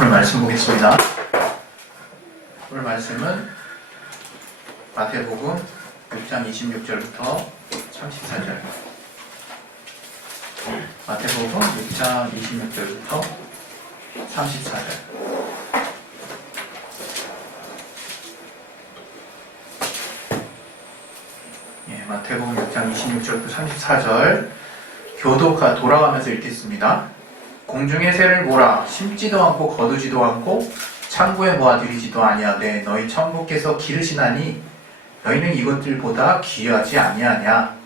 오늘 말씀 보겠습니다. 오늘 말씀은 마태복음 6장 26절부터 34절. 마태복음 6장 26절부터 34절. 마태복음 6장 26절부터 34절 교독하 돌아가면서 읽겠습니다. 공중의 새를 보라. 심지도 않고 거두지도 않고 창고에 모아들이지도 아니하되 너희 천부께서 기르시나니 너희는 이것들보다 귀하지 아니하냐.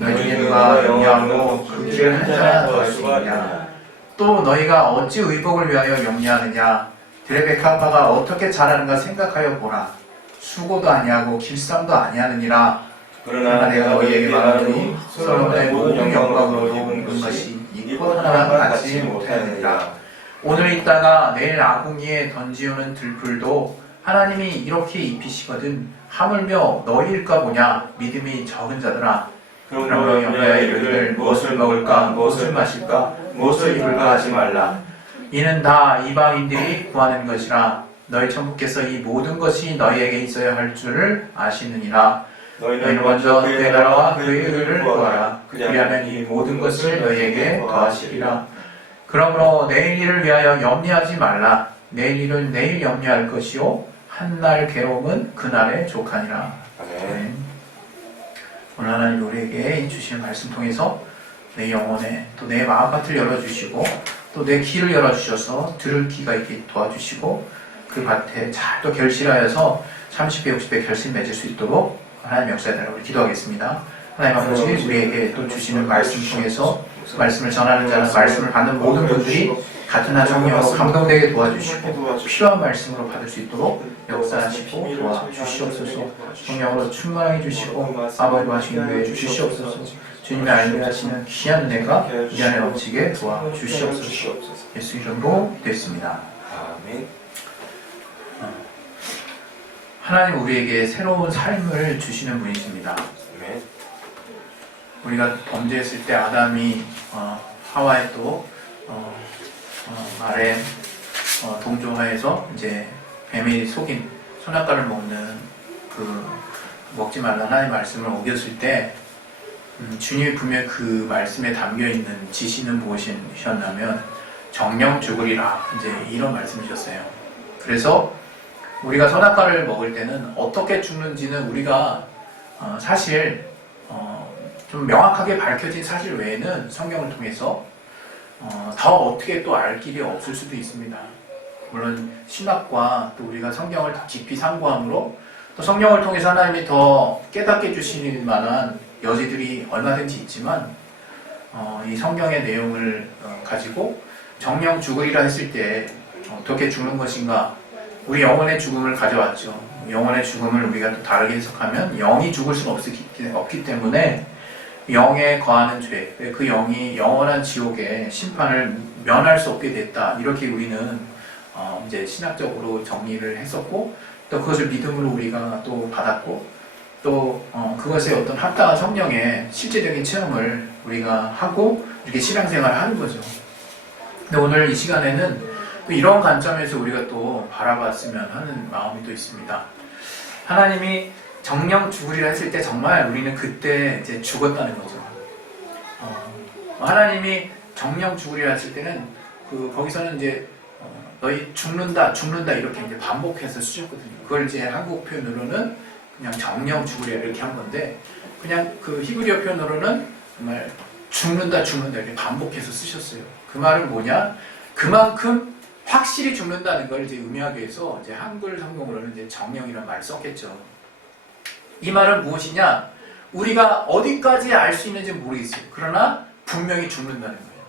너희 중에 누가 염려하고 그 길을 한 자나 더할 수 있냐. 또 너희가 어찌 의복을 위하여 염려하느냐. 들의 백합화가 어떻게 자라는가 생각하여 보라. 수고도 아니하고 길쌈도 아니하느니라. 그러나 내가 너희에게 말하노니 솔로몬의 모든 영광으로 입은 것이 이것 하나 갖지 못하느니라. 오늘 있다가 내일 아궁이에 던지우는 들풀도 하나님이 이렇게 입히시거든 하물며 너희일까 보냐. 믿음이 적은 자들아. 그러므로 염려하여 이르기를 무엇을 먹을까 무엇을 마실까 무엇을 입을까 하지 말라. 이는 다 이방인들이 구하는 것이라. 너희 천부께서 이 모든 것이 너희에게 있어야 할 줄을 아시느니라. 너희는 먼저 그의 나라와 그의 의를 구하라. 그리하면 이 모든 것을 너희에게 더하시리라. 그러므로 내일 일을 위하여 염려하지 말라. 내일 일은 내일 염려할 것이요 한날 괴로움은 그날에 족하니라. 아멘. 오늘 하나님 우리에게 주시는 말씀 통해서 내 영혼에 또 내 마음밭을 열어주시고 또 내 귀를 열어주셔서 들을 귀가 있게 도와주시고 그 밭에 잘 또 결실하여서 30배 60배 결실 맺을 수 있도록 하나님 역사에 따라 우리 기도하겠습니다. 하나님 아버지 우리에게 또 주시는 말씀 통해서 말씀을 전하는 자는 말씀을 받는 모든 분들이 같은 한 성령으로 감동되게 도와주시고 필요한 말씀으로 받을 수 있도록 역사하시고 도와주시옵소서. 성령으로 충만해 주시고 아버지와 증거해 주시옵소서. 주님의 알미하시는 귀한 은혜가 이 안에 넘치게 도와주시옵소서. 예수 이름으로 됐습니다. 아멘. 하나님 우리에게 새로운 삶을 주시는 분이십니다. 우리가 범죄했을 때 아담이 하와의 또 말에 동조하여서 이제 뱀이 속인 선악과를 먹는 그 먹지 말라 하나님의 말씀을 어겼을 때 주님이 분명히 그 말씀에 담겨 있는 지시는 무엇이었냐면 정령 죽으리라 이제 이런 말씀이셨어요. 그래서 우리가 선악과를 먹을 때는 어떻게 죽는지는 우리가 사실 좀 명확하게 밝혀진 사실 외에는 성경을 통해서 더 어떻게 또 알 길이 없을 수도 있습니다. 물론 신학과 또 우리가 성경을 더 깊이 상고함으로 또 성경을 통해서 하나님이 더 깨닫게 해주실 만한 여지들이 얼마든지 있지만 이 성경의 내용을 가지고 정령 죽으리라 했을 때 어떻게 죽는 것인가. 우리 영혼의 죽음을 가져왔죠. 영혼의 죽음을 우리가 또 다르게 해석하면 영이 죽을 수는 없기 때문에 영에 거하는 죄, 그 영이 영원한 지옥의 심판을 면할 수 없게 됐다. 이렇게 우리는 이제 신학적으로 정리를 했었고 또 그것을 믿음으로 우리가 또 받았고 또 그것의 어떤 합당한 성령의 실제적인 체험을 우리가 하고 이렇게 신앙생활을 하는 거죠. 근데 오늘 이 시간에는 또 이런 관점에서 우리가 또 바라봤으면 하는 마음이 또 있습니다. 하나님이 정령 죽으리라 했을 때 정말 우리는 그때 이제 죽었다는 거죠. 하나님이 정령 죽으리라 했을 때는 거기서는 이제 너희 죽는다 이렇게 이제 반복해서 쓰셨거든요. 그걸 이제 한국 표현으로는 그냥 정령 죽으리라 이렇게 한 건데 그냥 그 히브리어 표현으로는 정말 죽는다 이렇게 반복해서 쓰셨어요. 그 말은 뭐냐? 그만큼 확실히 죽는다는 걸 이제 의미하기 위해서 이제 한글 성경으로는 이제 정령이라는 말을 썼겠죠. 이 말은 무엇이냐? 우리가 어디까지 알 수 있는지 모르겠어요. 그러나 분명히 죽는다는 거예요.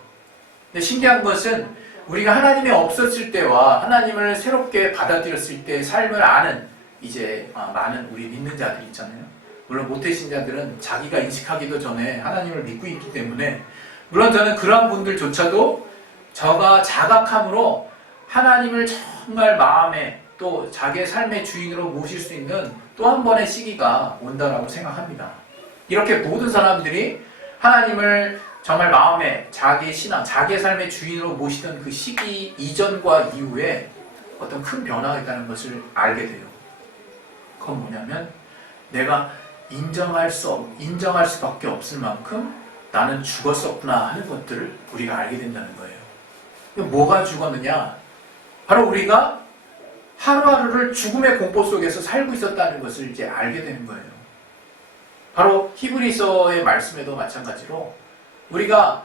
근데 신기한 것은 우리가 하나님이 없었을 때와 하나님을 새롭게 받아들였을 때의 삶을 아는 이제 많은 우리 믿는 자들이 있잖아요. 물론 모태신자들은 자기가 인식하기도 전에 하나님을 믿고 있기 때문에 물론 저는 그러한 분들조차도 저가 자각함으로 하나님을 정말 마음에 또 자기의 삶의 주인으로 모실 수 있는 또 한 번의 시기가 온다라고 생각합니다. 이렇게 모든 사람들이 하나님을 정말 마음에 자기의 신앙, 자기의 삶의 주인으로 모시던 그 시기 이전과 이후에 어떤 큰 변화가 있다는 것을 알게 돼요. 그건 뭐냐면 내가 인정할 수밖에 없을 만큼 나는 죽었었구나 하는 것들을 우리가 알게 된다는 거예요. 뭐가 죽었느냐? 바로 우리가 하루하루를 죽음의 공포 속에서 살고 있었다는 것을 이제 알게 되는 거예요. 바로 히브리서의 말씀에도 마찬가지로 우리가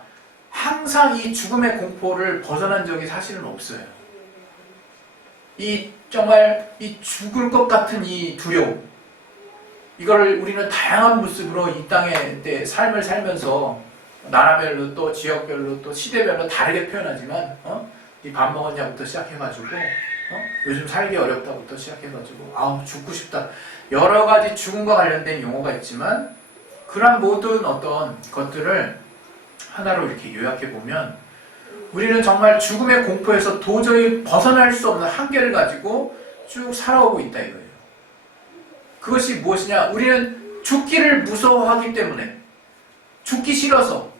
항상 이 죽음의 공포를 벗어난 적이 사실은 없어요. 정말 이 죽을 것 같은 이 두려움, 이걸 우리는 다양한 모습으로 이 땅의 삶을 살면서 나라별로 또 지역별로 또 시대별로 다르게 표현하지만 이 밥 먹었냐부터 시작해가지고 요즘 살기 어렵다부터 시작해가지고 아우 죽고 싶다, 여러 가지 죽음과 관련된 용어가 있지만 그런 모든 어떤 것들을 하나로 이렇게 요약해 보면 우리는 정말 죽음의 공포에서 도저히 벗어날 수 없는 한계를 가지고 쭉 살아오고 있다 이거예요. 그것이 무엇이냐? 우리는 죽기를 무서워하기 때문에, 죽기 싫어서,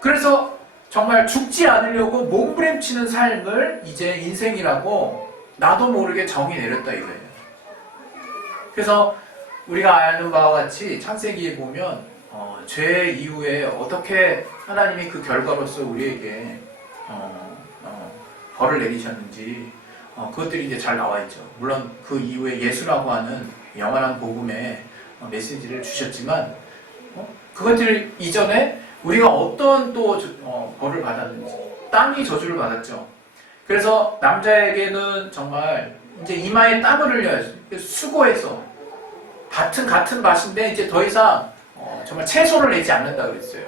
그래서 정말 죽지 않으려고 몸부림치는 삶을 이제 인생이라고 나도 모르게 정의 내렸다 이거예요. 그래서 우리가 아는 바와 같이 창세기에 보면 죄 이후에 어떻게 하나님이 그 결과로서 우리에게 벌을 내리셨는지 그것들이 이제 잘 나와 있죠. 물론 그 이후에 예수라고 하는 영원한 복음의 메시지를 주셨지만 그것들 이전에 우리가 어떤 또 벌을 받았는지, 땅이 저주를 받았죠. 그래서 남자에게는 정말 이제 이마에 땀을 흘려야죠. 수고해서 같은 밭인데 이제 더 이상 정말 채소를 내지 않는다 그랬어요.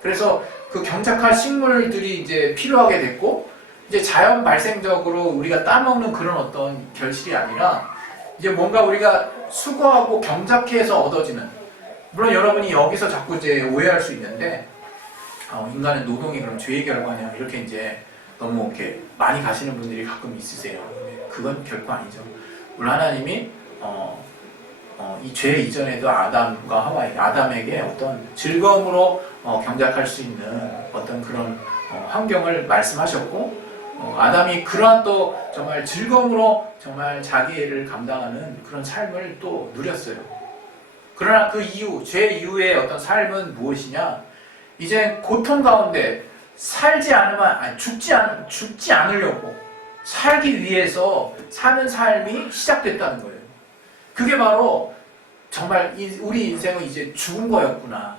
그래서 그 경작할 식물들이 이제 필요하게 됐고, 이제 자연 발생적으로 우리가 따먹는 그런 어떤 결실이 아니라 이제 뭔가 우리가 수고하고 경작해서 얻어지는, 물론 여러분이 여기서 자꾸 이제 오해할 수 있는데 인간의 노동이 그럼 죄의 결과냐 이렇게 이제 너무 이렇게 많이 가시는 분들이 가끔 있으세요. 그건 결코 아니죠. 물론 하나님이 이 죄 이전에도 아담과 하와이, 아담에게 어떤 즐거움으로 경작할 수 있는 어떤 그런 환경을 말씀하셨고, 아담이 그러한 또 정말 즐거움으로 정말 자기를 감당하는 그런 삶을 또 누렸어요. 그러나 그 이후, 죄 이후의 어떤 삶은 무엇이냐? 이제 고통 가운데 살지 않으면, 죽지 않으려고 살기 위해서 사는 삶이 시작됐다는 거예요. 그게 바로 정말 우리 인생은 이제 죽은 거였구나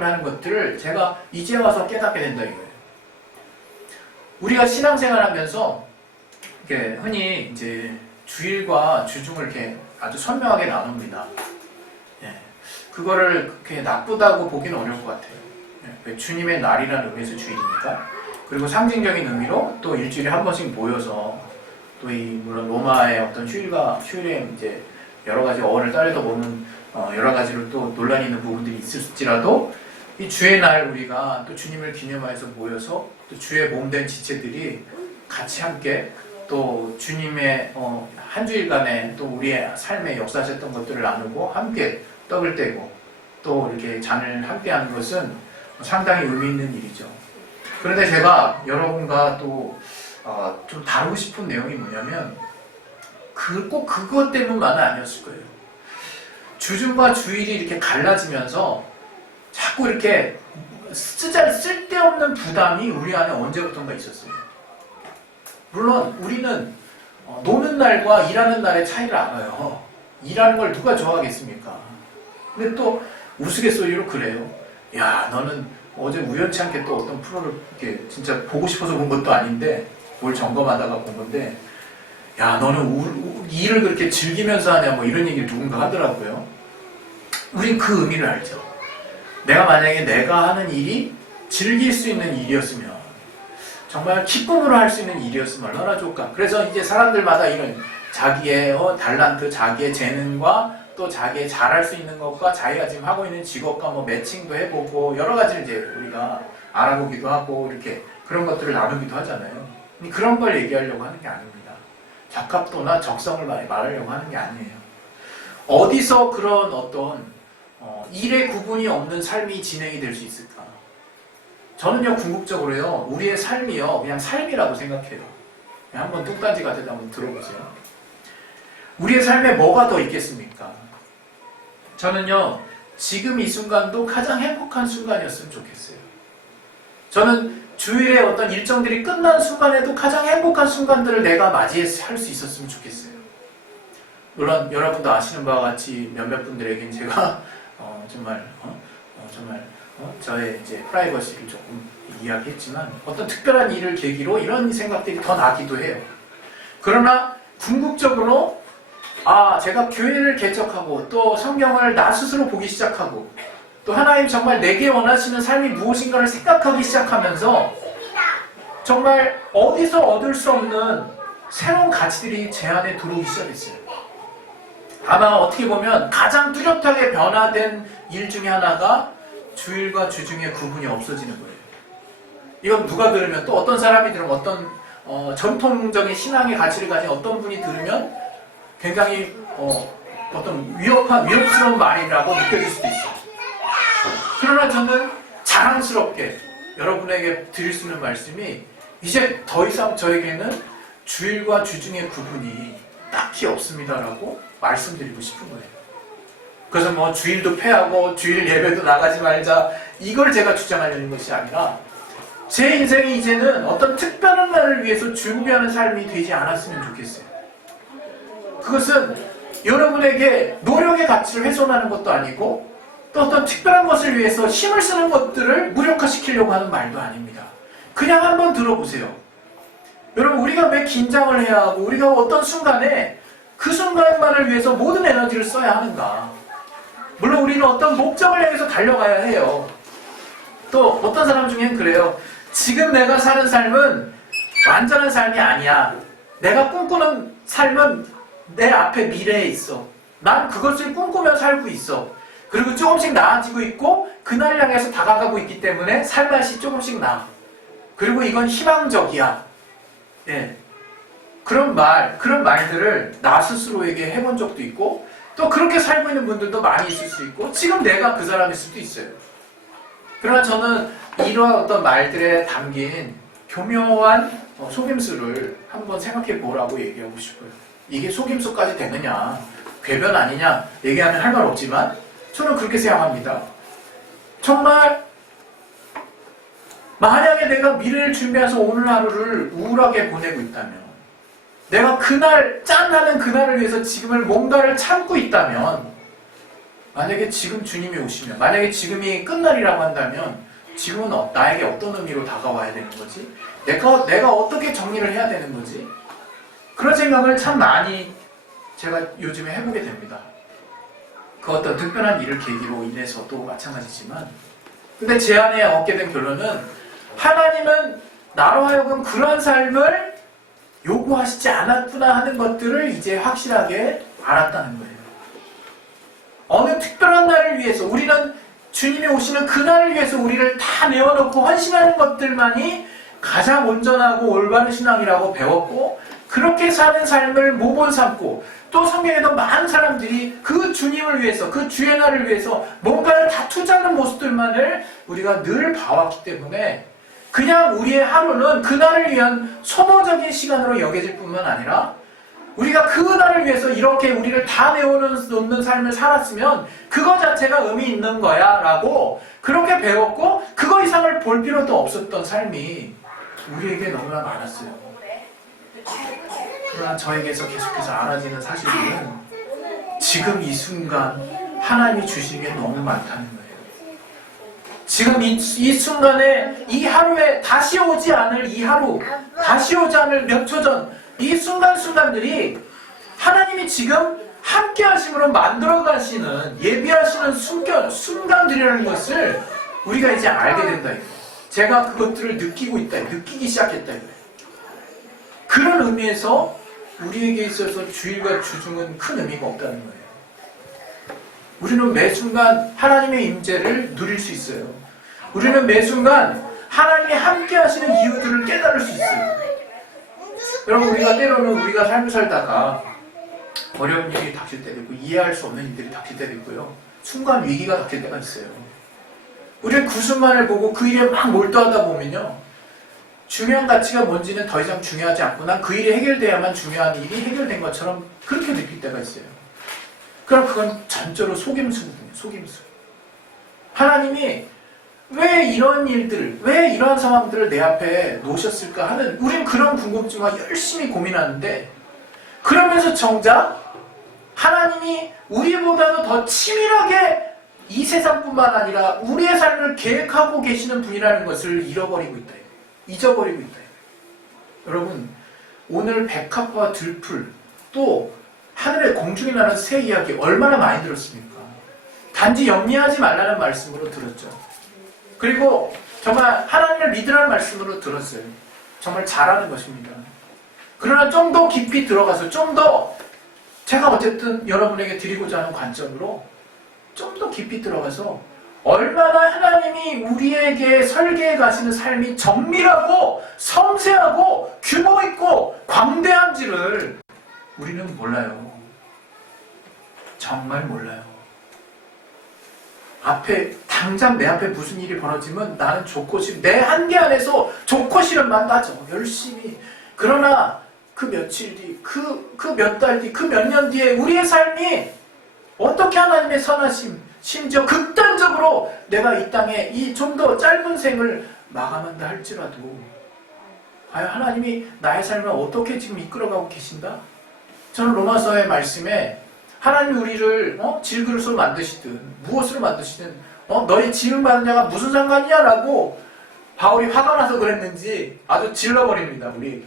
하는 것들을 제가 이제 와서 깨닫게 된다 이거예요. 우리가 신앙생활 하면서 이렇게 흔히 이제 주일과 주중을 이렇게 아주 선명하게 나눕니다. 예. 그거를 그렇게 나쁘다고 보기는 어려울 것 같아요. 예. 주님의 날이라는 의미에서 주일이니까. 그리고 상징적인 의미로 또 일주일에 한 번씩 모여서 또 물론 로마의 어떤 휴일에 이제 여러 가지 어원을 따려다 보면 여러 가지로 또 논란이 있는 부분들이 있을지라도 이 주의 날 우리가 또 주님을 기념하여서 모여서 또 주의 몸된 지체들이 같이 함께 또 주님의 한 주일간의 또 우리의 삶에 역사하셨던 것들을 나누고 함께 떡을 떼고 또 이렇게 잔을 함께 하는 것은 상당히 의미 있는 일이죠. 그런데 제가 여러분과 또 좀 다루고 싶은 내용이 뭐냐면 꼭 그것 때문만은 아니었을 거예요. 주중과 주일이 이렇게 갈라지면서 자꾸 이렇게 쓸데없는 부담이 우리 안에 언제부턴가 있었어요. 물론 우리는 노는 날과 일하는 날의 차이를 알아요. 일하는 걸 누가 좋아하겠습니까? 근데 또 우스갯소리로 그래요. 야, 너는 어제 우연치 않게 또 어떤 프로를 이렇게 진짜 보고 싶어서 본 것도 아닌데 뭘 점검하다가 본 건데, 야, 너는 일을 그렇게 즐기면서 하냐 뭐 이런 얘기를 누군가 하더라고요. 우린 그 의미를 알죠. 만약에 내가 하는 일이 즐길 수 있는 일이었으면, 정말 기쁨으로 할 수 있는 일이었으면 얼마나 좋을까. 그래서 이제 사람들마다 이런 자기의 달란트, 자기의 재능과 또 자기의 잘할 수 있는 것과 자기가 지금 하고 있는 직업과 뭐 매칭도 해보고 여러 가지를 이제 우리가 알아보기도 하고 이렇게 그런 것들을 나누기도 하잖아요. 그런 걸 얘기하려고 하는 게 아닙니다. 적합도나 적성을 말하려고 하는 게 아니에요. 어디서 그런 어떤 일의 구분이 없는 삶이 진행이 될 수 있을까? 저는요 궁극적으로요 우리의 삶이요 그냥 삶이라고 생각해요. 그냥 한번 뚝단지가 되다 한번 들어보세요. 우리의 삶에 뭐가 더 있겠습니까? 저는요 지금 이 순간도 가장 행복한 순간이었으면 좋겠어요. 저는 주일에 어떤 일정들이 끝난 순간에도 가장 행복한 순간들을 내가 맞이해서 할 수 있었으면 좋겠어요. 물론 여러분도 아시는 바와 같이 몇몇 분들에겐 제가 저의 이제 프라이버시를 조금 이야기했지만 어떤 특별한 일을 계기로 이런 생각들이 더 나기도 해요. 그러나 궁극적으로 제가 교회를 개척하고 또 성경을 나 스스로 보기 시작하고 또 하나님 정말 내게 원하시는 삶이 무엇인가를 생각하기 시작하면서 정말 어디서 얻을 수 없는 새로운 가치들이 제 안에 들어오기 시작했어요. 아마 어떻게 보면 가장 뚜렷하게 변화된 일 중에 하나가 주일과 주중의 구분이 없어지는 거예요. 이건 누가 들으면 또 어떤 사람이 들으면 어떤 전통적인 신앙의 가치를 가진 어떤 분이 들으면 굉장히 어떤 위협스러운 말이라고 느껴질 수도 있어요. 그러나 저는 자랑스럽게 여러분에게 드릴 수 있는 말씀이 이제 더 이상 저에게는 주일과 주중의 구분이 딱히 없습니다라고 말씀드리고 싶은 거예요. 그래서 뭐 주일도 패하고 주일 예배도 나가지 말자 이걸 제가 주장하려는 것이 아니라 제 인생이 이제는 어떤 특별한 날을 위해서 준비하는 삶이 되지 않았으면 좋겠어요. 그것은 여러분에게 노력의 가치를 훼손하는 것도 아니고 또 어떤 특별한 것을 위해서 힘을 쓰는 것들을 무력화시키려고 하는 말도 아닙니다. 그냥 한번 들어보세요. 여러분 우리가 왜 긴장을 해야 하고 우리가 어떤 순간에 그 순간만을 위해서 모든 에너지를 써야 하는가. 물론 우리는 어떤 목적을 향해서 달려가야 해요. 또 어떤 사람 중에는 그래요. 지금 내가 사는 삶은 완전한 삶이 아니야. 내가 꿈꾸는 삶은 내 앞에 미래에 있어. 난 그것을 꿈꾸며 살고 있어. 그리고 조금씩 나아지고 있고 그날 향해서 다가가고 있기 때문에 살맛이 조금씩 나. 그리고 이건 희망적이야. 네. 그런 말들을 나 스스로에게 해본 적도 있고 또 그렇게 살고 있는 분들도 많이 있을 수 있고 지금 내가 그 사람일 수도 있어요. 그러나 저는 이러한 어떤 말들에 담긴 교묘한 속임수를 한번 생각해 보라고 얘기하고 싶어요. 이게 속임수까지 되느냐 궤변 아니냐 얘기하면 할 말 없지만 저는 그렇게 생각합니다. 정말 만약에 내가 미래를 준비해서 오늘 하루를 우울하게 보내고 있다면 내가 그날 짠하는 그날을 위해서 지금을 뭔가를 참고 있다면 만약에 지금 주님이 오시면 만약에 지금이 끝날이라고 한다면 지금은 나에게 어떤 의미로 다가와야 되는 거지? 내가 어떻게 정리를 해야 되는 거지? 그런 생각을 참 많이 제가 요즘에 해보게 됩니다. 그 어떤 특별한 일을 계기로 인해서도 마찬가지지만 근데 제 안에 얻게 된 결론은 하나님은 나로 하여금 그러한 삶을 요구하시지 않았구나 하는 것들을 이제 확실하게 알았다는 거예요. 어느 특별한 날을 위해서 우리는 주님이 오시는 그날을 위해서 우리를 다 내어놓고 헌신하는 것들만이 가장 온전하고 올바른 신앙이라고 배웠고 그렇게 사는 삶을 모범 삼고 또 성경에도 많은 사람들이 그 주님을 위해서 그 주의 날을 위해서 뭔가를 다 투자하는 모습들만을 우리가 늘 봐왔기 때문에 그냥 우리의 하루는 그날을 위한 소모적인 시간으로 여겨질 뿐만 아니라 우리가 그날을 위해서 이렇게 우리를 다 내어놓는 삶을 살았으면 그거 자체가 의미 있는 거야 라고 그렇게 배웠고 그거 이상을 볼 필요도 없었던 삶이 우리에게 너무나 많았어요. 그러나 저에게서 계속해서 알아지는 사실은 지금 이 순간 하나님이 주신 게 너무 많다는 거예요. 지금 이 순간에 이 하루에 다시 오지 않을 이 하루 다시 오지 않을 몇 초 전 이 순간들이 하나님이 지금 함께 하심으로 만들어 가시는 예비하시는 순간들이라는 것을 우리가 이제 알게 된다. 제가 그것들을 느끼기 시작했다. 그런 의미에서 우리에게 있어서 주일과 주중은 큰 의미가 없다는 거예요. 우리는 매 순간 하나님의 임재를 누릴 수 있어요. 우리는 매 순간 하나님이 함께 하시는 이유들을 깨달을 수 있어요. 여러분 우리가 때로는 우리가 삶을 살다가 어려운 일이 닥칠 때도 있고 이해할 수 없는 일들이 닥칠 때도 있고요. 순간 위기가 닥칠 때가 있어요. 우리는 구순만을 보고 그 일에 막 몰두하다 보면요, 중요한 가치가 뭔지는 더 이상 중요하지 않고 난 그 일이 해결돼야만 중요한 일이 해결된 것처럼 그렇게 느낄 때가 있어요. 그럼 그건 전적으로 속임수거든요. 속임수. 하나님이 왜 이런 일들을, 왜 이러한 상황들을 내 앞에 놓으셨을까 하는, 우린 그런 궁금증과 열심히 고민하는데, 그러면서 정작 하나님이 우리보다도 더 치밀하게 이 세상뿐만 아니라 우리의 삶을 계획하고 계시는 분이라는 것을 잃어버리고 있다. 잊어버리고 있다. 여러분, 오늘 백합과 들풀, 또 하늘의 공중에 나는 새 이야기 얼마나 많이 들었습니까? 단지 염려하지 말라는 말씀으로 들었죠. 그리고 정말 하나님을 믿으라는 말씀으로 들었어요. 정말 잘하는 것입니다. 그러나 좀 더 깊이 들어가서 좀 더, 제가 어쨌든 여러분에게 드리고자 하는 관점으로 좀 더 깊이 들어가서 얼마나 하나님이 우리에게 설계해 가시는 삶이 정밀하고 섬세하고 규모 있고 광대한지를 우리는 몰라요. 정말 몰라요. 앞에 당장 내 앞에 무슨 일이 벌어지면 나는 좋고 싫은, 내 한계 안에서 좋고 싫은만 따져 열심히. 그러나 그 며칠 뒤, 그 몇 달 뒤, 그 몇 년 뒤에 우리의 삶이 어떻게 하나님의 선하심, 심지어 극단적으로 내가 이 땅에 이 좀 더 짧은 생을 마감한다 할지라도 과연 하나님이 나의 삶을 어떻게 지금 이끌어가고 계신다? 저는 로마서의 말씀에 하나님이 우리를 질그릇으로 만드시든 무엇으로 만드시든 너희 지음받은 자가 무슨 상관이야? 라고 바울이 화가 나서 그랬는지 아주 질러버립니다. 우리에게.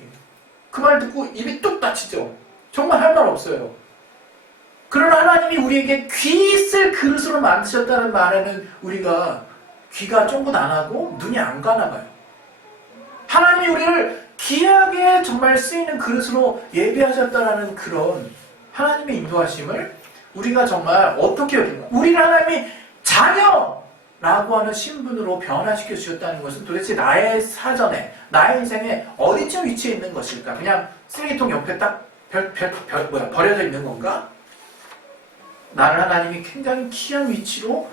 그 말 듣고 입이 뚝 닫히죠. 정말 할 말 없어요. 그러나 하나님이 우리에게 귀 있을 그릇으로 만드셨다는 말에는 우리가 귀가 쫑긋 안 하고 눈이 안 가나 봐요. 하나님이 우리를 귀하게 정말 쓰이는 그릇으로 예비하셨다라는 그런 하나님의 인도하심을 우리가 정말 어떻게 여긴가? 우리를 하나님이 자녀라고 하는 신분으로 변화시켜 주셨다는 것은 도대체 나의 사전에, 나의 인생에 어디쯤 위치해 있는 것일까? 그냥 쓰레기통 옆에 딱 버려져 있는 건가? 나를 하나님이 굉장히 귀한 위치로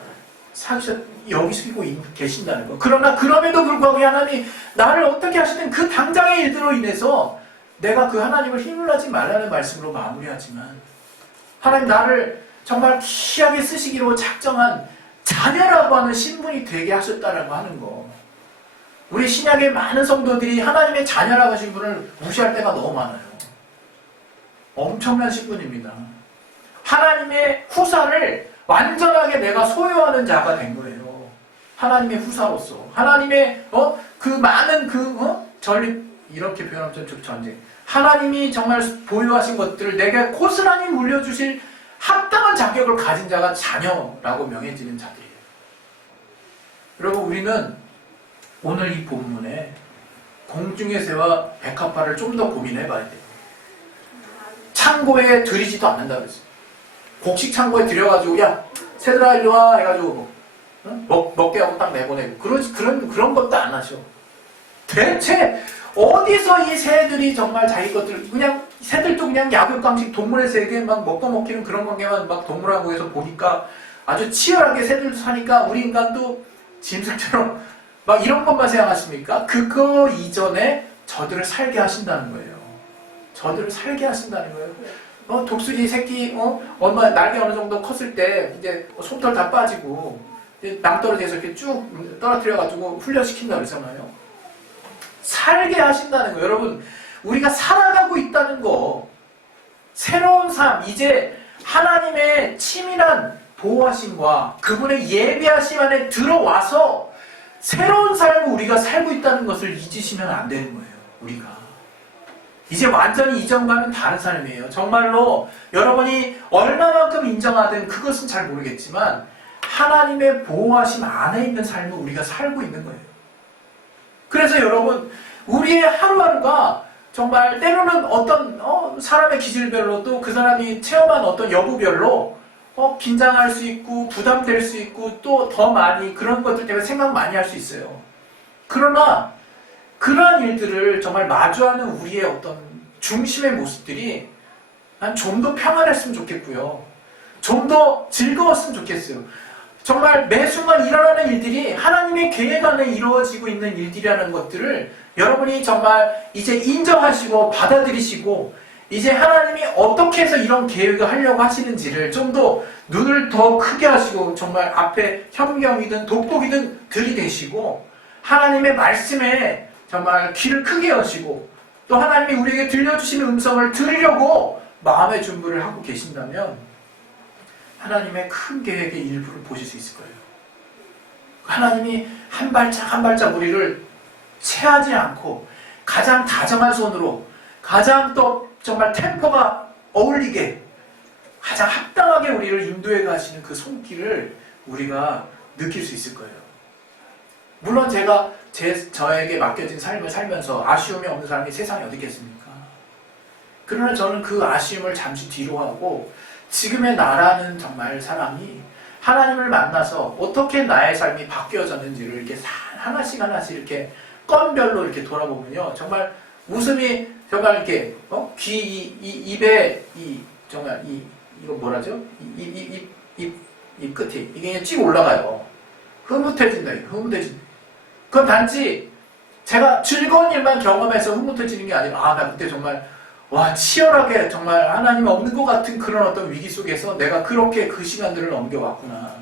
여기시고 계신다는 것. 그러나 그럼에도 불구하고 하나님이 나를 어떻게 하시든 그 당장의 일들로 인해서 내가 그 하나님을 힘을하지 말라는 말씀으로 마무리하지만 하나님 나를 정말 귀하게 쓰시기로 작정한 자녀라고 하는 신분이 되게 하셨다라고 하는 거. 우리 신약의 많은 성도들이 하나님의 자녀라고 하신 분을 무시할 때가 너무 많아요. 엄청난 신분입니다. 하나님의 후사를 완전하게 내가 소유하는 자가 된 거예요. 하나님의 후사로서. 하나님의 그 많은 전립, 이렇게 표현하면 좀 전쟁. 하나님이 정말 보유하신 것들을 내게 고스란히 물려주실 합당한 자격을 가진 자가 자녀라고 명해지는 자들이에요. 여러분, 우리는 오늘 이 본문에 공중의 새와 백합화를 좀 더 고민해 봐야 돼요. 창고에 들이지도 않는다 그랬어요. 곡식 창고에 들여가지고 야 새들아 일로 와 해가지고 먹게 하고 딱 내보내고 그런 것도 안 하셔. 대체 어디서 이 새들이 정말 자기 것들 그냥 새들도 그냥 약육강식 동물의 세계 막 먹고 먹기는 그런 관계만 막 동물원에서 보니까 아주 치열하게 새들도 사니까 우리 인간도 짐승처럼 막 이런 것만 생각하십니까? 그거 이전에 저들을 살게 하신다는 거예요. 저들을 살게 하신다는 거예요. 독수리 새끼, 얼마, 날개 어느 정도 컸을 때, 이제 솜털 다 빠지고, 낭떠러지에서 이렇게 쭉 떨어뜨려가지고 훈련시킨다고 그러잖아요. 살게 하신다는 거예요. 여러분, 우리가 살아가고 있다는 거, 새로운 삶, 이제 하나님의 치밀한 보호하심과 그분의 예비하심 안에 들어와서 새로운 삶을 우리가 살고 있다는 것을 잊으시면 안 되는 거예요. 우리가. 이제 완전히 이전과는 다른 삶이에요. 정말로 여러분이 얼마만큼 인정하든 그것은 잘 모르겠지만 하나님의 보호하심 안에 있는 삶을 우리가 살고 있는 거예요. 그래서 여러분 우리의 하루하루가 정말 때로는 어떤 사람의 기질별로 또 그 사람이 체험한 어떤 여부별로 긴장할 수 있고 부담될 수 있고 또 더 많이 그런 것들 때문에 생각 많이 할 수 있어요. 그러나 그러한 일들을 정말 마주하는 우리의 어떤 중심의 모습들이 난 좀 더 평안했으면 좋겠고요. 좀 더 즐거웠으면 좋겠어요. 정말 매 순간 일어나는 일들이 하나님의 계획 안에 이루어지고 있는 일들이라는 것들을 여러분이 정말 이제 인정하시고 받아들이시고 이제 하나님이 어떻게 해서 이런 계획을 하려고 하시는지를 좀 더 눈을 더 크게 하시고 정말 앞에 현경이든 돋보기든 들이대시고 하나님의 말씀에 정말 귀를 크게 여시고 또 하나님이 우리에게 들려주시는 음성을 들으려고 마음의 준비를 하고 계신다면 하나님의 큰 계획의 일부를 보실 수 있을 거예요. 하나님이 한 발짝 한 발짝 우리를 체하지 않고 가장 다정한 손으로 가장 또 정말 템포가 어울리게 가장 합당하게 우리를 인도해 가시는 그 손길을 우리가 느낄 수 있을 거예요. 물론 제가 저에게 맡겨진 삶을 살면서 아쉬움이 없는 사람이 세상에 어디 있겠습니까? 그러나 저는 그 아쉬움을 잠시 뒤로 하고 지금의 나라는 정말 사람이 하나님을 만나서 어떻게 나의 삶이 바뀌어졌는지를 이렇게 하나씩 하나씩 이렇게 건별로 이렇게 돌아보면요, 정말 웃음이 정말 이렇게 입에 정말 이거 뭐라죠? 입 끝이 이게 쭉 올라가요. 흐뭇해진다. 흐뭇해진다. 그건 단지 제가 즐거운 일만 경험해서 흐뭇해지는 게 아니라 나 그때 정말 치열하게 정말 하나님 없는 것 같은 그런 어떤 위기 속에서 내가 그렇게 그 시간들을 넘겨왔구나.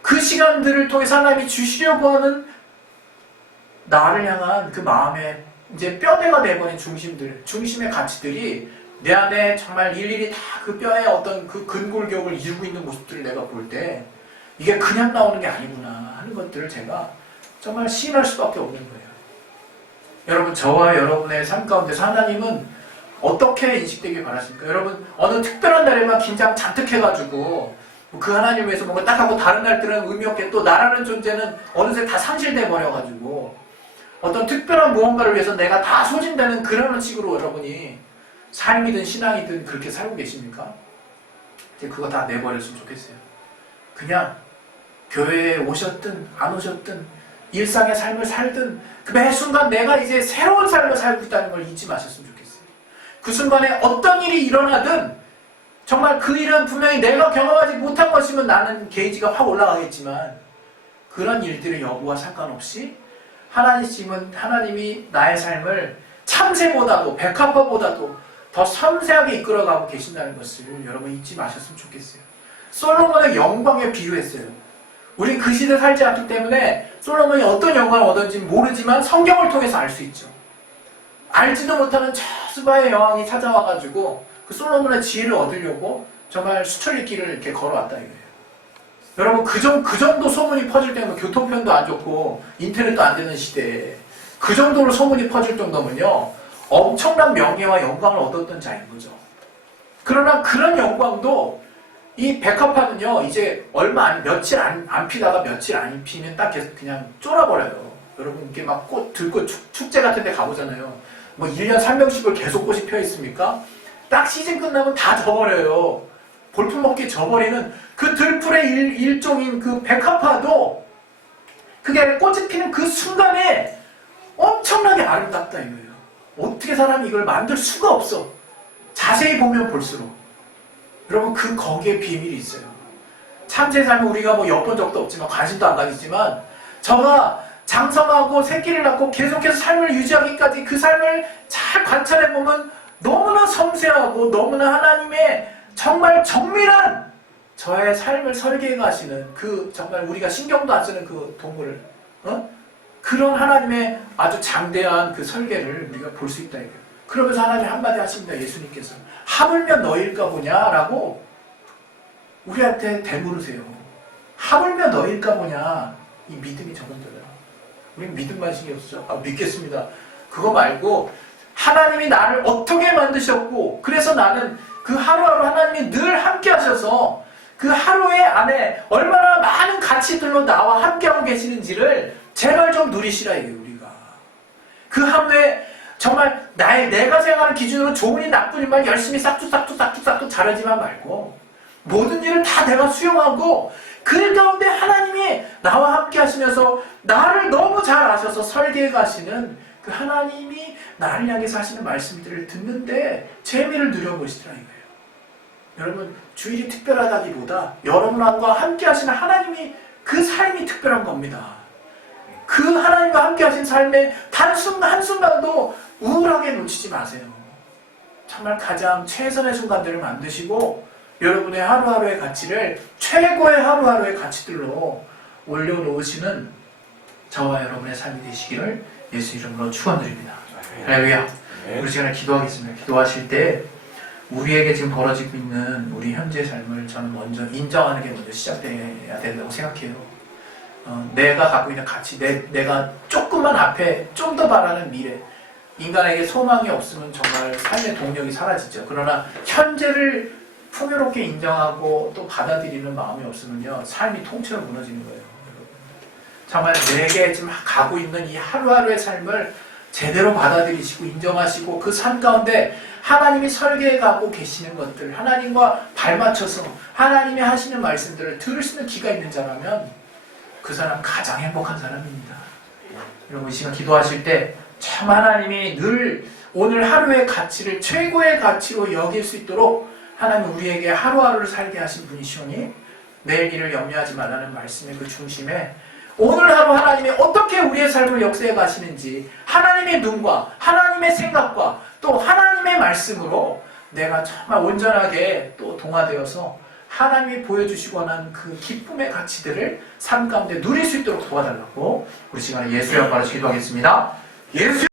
그 시간들을 통해서 하나님이 주시려고 하는 나를 향한 그 마음의 이제 뼈대가 돼버린 중심의 가치들이 내 안에 정말 일일이 다 그 뼈의 어떤 그 근골격을 이루고 있는 모습들을 내가 볼 때 이게 그냥 나오는 게 아니구나 하는 것들을 제가 정말 시인할 수밖에 없는 거예요. 여러분, 저와 여러분의 삶 가운데서 하나님은 어떻게 인식되길 바라십니까? 여러분, 어느 특별한 날에만 긴장 잔뜩 해가지고 그 하나님 위해서 뭔가 딱 하고 다른 날들은 의미 없게 또 나라는 존재는 어느새 다 상실돼 버려가지고 어떤 특별한 무언가를 위해서 내가 다 소진되는 그런 식으로 여러분이 삶이든 신앙이든 그렇게 살고 계십니까? 이제 그거 다 내버렸으면 좋겠어요. 그냥 교회에 오셨든 안 오셨든 일상의 삶을 살든 그 매 순간 내가 이제 새로운 삶을 살고 있다는 걸 잊지 마셨으면 좋겠어요. 그 순간에 어떤 일이 일어나든 정말 그 일은 분명히 내가 경험하지 못한 것이면 나는 게이지가 확 올라가겠지만 그런 일들의 여부와 상관없이 하나님이 나의 삶을 참새보다도 백합화보다도 더 섬세하게 이끌어가고 계신다는 것을 여러분 잊지 마셨으면 좋겠어요. 솔로몬의 영광에 비유했어요. 우리 그 시대에 살지 않기 때문에 솔로몬이 어떤 영광을 얻었는지 모르지만 성경을 통해서 알 수 있죠. 알지도 못하는 저수바의 여왕이 찾아와가지고 그 솔로몬의 지혜를 얻으려고 정말 수천리 길을 이렇게 걸어왔다 이거예요. 여러분, 그 정도 소문이 퍼질 때면 교통편도 안 좋고 인터넷도 안 되는 시대에 그 정도로 소문이 퍼질 정도면요, 엄청난 명예와 영광을 얻었던 자인 거죠. 그러나 그런 영광도 이 백합화는요, 이제 며칠 안 피다가 며칠 안 피면 딱 계속 그냥 쫄아버려요. 여러분, 이렇게 막 꽃, 들꽃 축제 같은 데 가보잖아요. 뭐 1년 3명씩을 계속 꽃이 펴 있습니까? 딱 시즌 끝나면 다 져버려요. 볼품 먹기 져버리는 그 들풀의 일종인 그 백합화도 그게 꽃이 피는 그 순간에 엄청나게 아름답다 이거예요. 어떻게 사람이 이걸 만들 수가 없어. 자세히 보면 볼수록. 여러분, 거기에 비밀이 있어요. 참새 삶을 우리가 뭐 엿본 적도 없지만 관심도 안 가지지만 저가 장성하고 새끼를 낳고 계속해서 삶을 유지하기까지 그 삶을 잘 관찰해보면 너무나 섬세하고 너무나 하나님의 정말 정밀한 저의 삶을 설계해 가시는 그 정말 우리가 신경도 안 쓰는 그 동물을 그런 하나님의 아주 장대한 그 설계를 우리가 볼 수 있다 이거예요. 그러면서 하나님 한마디 하십니다. 예수님께서 하물며 너일까 보냐라고 우리한테 되물으세요. 하물며 너일까 보냐. 이 믿음이 저건져요. 우리는 믿음만 신경 쓰죠. 믿겠습니다. 그거 말고 하나님이 나를 어떻게 만드셨고 그래서 나는 그 하루하루 하나님이 늘 함께 하셔서 그 하루의 안에 얼마나 많은 가치들로 나와 함께하고 계시는지를 제발 좀 누리시라 이거예요. 우리가 그 하루에 정말 내가 생각하는 기준으로 좋은 일 나쁜 일만 열심히 싹둑 잘하지만 말고 모든 일을 다 내가 수용하고 그 가운데 하나님이 나와 함께 하시면서 나를 너무 잘 아셔서 설계해 가시는 그 하나님이 나를 향해서 하시는 말씀들을 듣는데 재미를 누려보시더라 이거예요. 여러분, 주일이 특별하다기보다 여러분과 함께 하시는 하나님이 그 삶이 특별한 겁니다. 그 하나님과 함께 하신 삶의 한순간도 우울하게 놓치지 마세요. 정말 가장 최선의 순간들을 만드시고 여러분의 하루하루의 가치를 최고의 하루하루의 가치들로 올려놓으시는 저와 여러분의 삶이 되시기를 예수 이름으로 축원드립니다. 할렐루야. 우리 시간에 기도하겠습니다. 기도하실 때 우리에게 지금 벌어지고 있는 우리 현재의 삶을 저는 먼저 인정하는 게 먼저 시작돼야 된다고 생각해요. 내가 갖고 있는 가치, 내가 조금만 앞에 좀 더 바라는 미래, 인간에게 소망이 없으면 정말 삶의 동력이 사라지죠. 그러나 현재를 풍요롭게 인정하고 또 받아들이는 마음이 없으면요, 삶이 통째로 무너지는 거예요. 정말 내게 지금 가고 있는 이 하루하루의 삶을 제대로 받아들이시고 인정하시고 그 삶 가운데 하나님이 설계해 가고 계시는 것들, 하나님과 발맞춰서 하나님이 하시는 말씀들을 들을 수 있는 귀가 있는 자라면 그 사람 가장 행복한 사람입니다. 여러분, 이 시간 기도하실 때 참 하나님이 늘 오늘 하루의 가치를 최고의 가치로 여길 수 있도록 하나님 우리에게 하루하루를 살게 하신 분이시오니 내일 일을 염려하지 말라는 말씀의 그 중심에 오늘 하루 하나님이 어떻게 우리의 삶을 역사해 가시는지 하나님의 눈과 하나님의 생각과 또 하나님의 말씀으로 내가 정말 온전하게 또 동화되어서 하나님이 보여주시고 원하는 그 기쁨의 가치들을 삶 가운데 누릴 수 있도록 도와달라고 우리 시간에 예수의 이름으로 기도하겠습니다. 예수